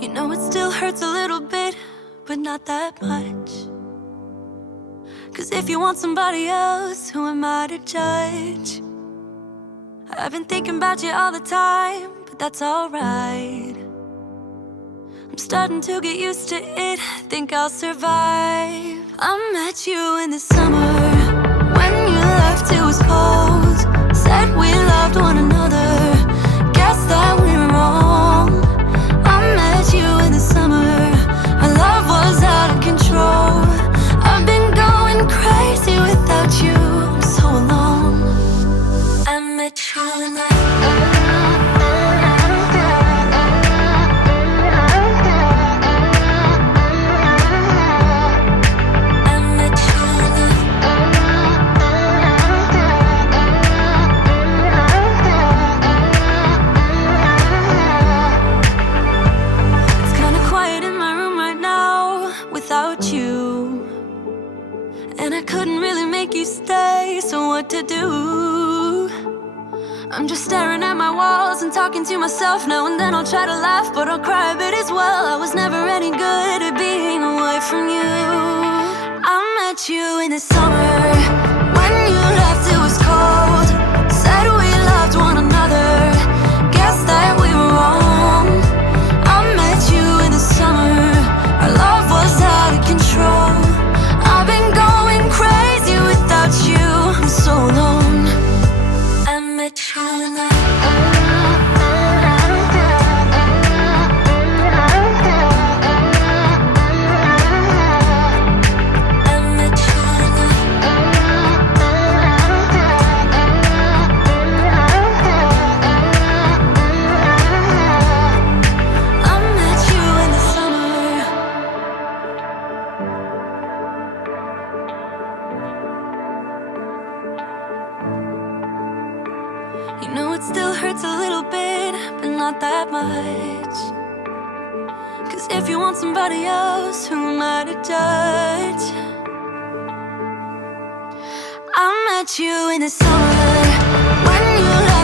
You know it still hurts a little bit, but not that much. Cause if you want somebody else, who am I to judge? I've been thinking about you all the time, but that's alright. I'm starting to get used to it, think I'll survive. I met you in the summer, when you left it was cold. Said we loved one another, guess that we were wrong. I met you in the summer, our love was out of control. I've been going crazy without you, I'm so alone. I met you in the to do. I'm just staring at my walls and talking to myself. Now and then I'll try to laugh, but I'll cry a bit as well. I was never any good at being away from you. I met you in the summer, when you left it was cold. Said we loved one another, guess that we were wrong. I met you in the summer, our love was out of control. I've been going crazy without you, I'm so alone. I met you in the that much. Cause if you want somebody else, who am I to judge? I met you in the summer, when you left